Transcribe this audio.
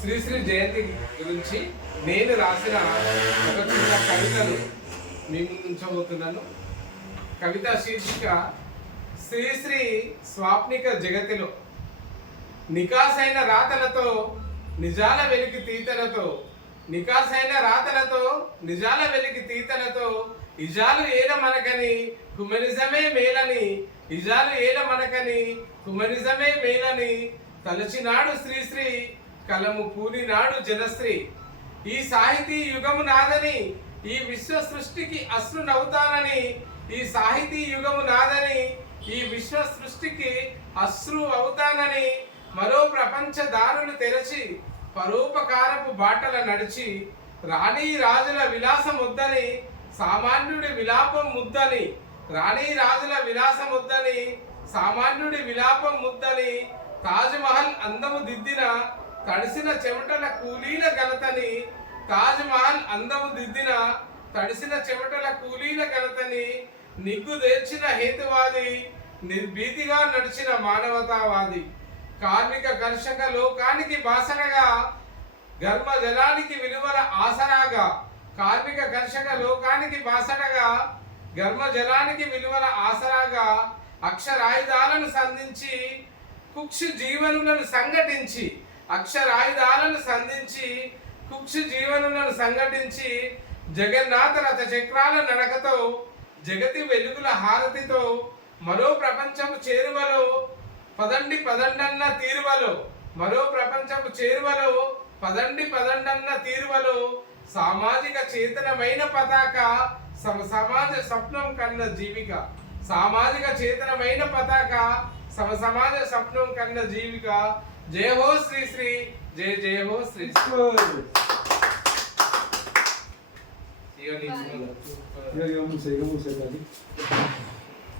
శ్రీశ్రీ జయంతి గురించి నేను రాసిన ఒక చిన్న కవితను మీ ముందు ఉంచబోతున్నాను. కవిత శీర్షిక శ్రీశ్రీ స్వాప్నిక జగతిలో. నికాసైన రాతలతో నిజాల వెలికి తీతలతో, నికాసైన రాతలతో నిజాల వెలికి తీతలతో, ఇజాలు ఏల మనకని హ్యుమనిజమే మేలని, ఇజాలు ఏల మనకని హ్యుమనిజమే మేలని తలచినాడు శ్రీశ్రీ, కలము పూనినాడు జనశ్రీ. ఈ సాహితీ యుగము నాదని, ఈ విశ్వ సృష్టికి అశ్రు నవ్వుతానని, ఈ సాహితీ యుగము నాదని, ఈ విశ్వ సృష్టికి అశ్రు అవుతానని, మరో ప్రపంచ దారులు తెరచి పరోపకారపు బాటల నడిచి, రాణి రాజుల విలాసం వద్దని సామాన్యుడి విలాపం ముద్దని, రాణి రాజుల విలాసం వద్దని సామాన్యుడి విలాపం ముద్దని, తాజ్ మహల్ అందము దిద్దిన తడిసిన చెమటల కూలీల ఘనతని, తాజ్ మహల్ అందము దిద్దిన తడిసిన చెమటల కూలీల ఘనతని, నిగ్గు తెచ్చిన హేతువాది, నిర్భీతిగా నడిచిన మానవతావాది, కార్మిక కర్షక లోకానికి బాసనగా, ఘర్మ జలానికి విలువల ఆసరాగా, కార్మిక కర్షక లోకానికి బాసనగా, ఘర్మ జలానికి విలువల ఆసరాగా, అక్షరాయుధాలను సంధించి కుక్షు జీవనులను సంఘటించి, అక్షరాయుధాలను సంధించి కుక్షు జీవనులను సంఘటించి, జగన్నాథ రథ చక్రాల నడకతో, జగతి వెలుగుల హారతితో, మరో ప్రపంచము చేరువలో పదండి పదండన్న తీరువలో, మరో ప్రపంచపు చేరువలో పదండి పదండన్న తీరువలో, సామాజిక చేతనమైన పతాక సమాజ స్వప్నం కన్న జీవిక, సామాజిక చేతనమైన పతాక సమాజ స్వప్నం కన్న జీవిక. జయ హో శ్రీశ్రీ, జయ జయ హో శ్రీశ్రీ. Yo música,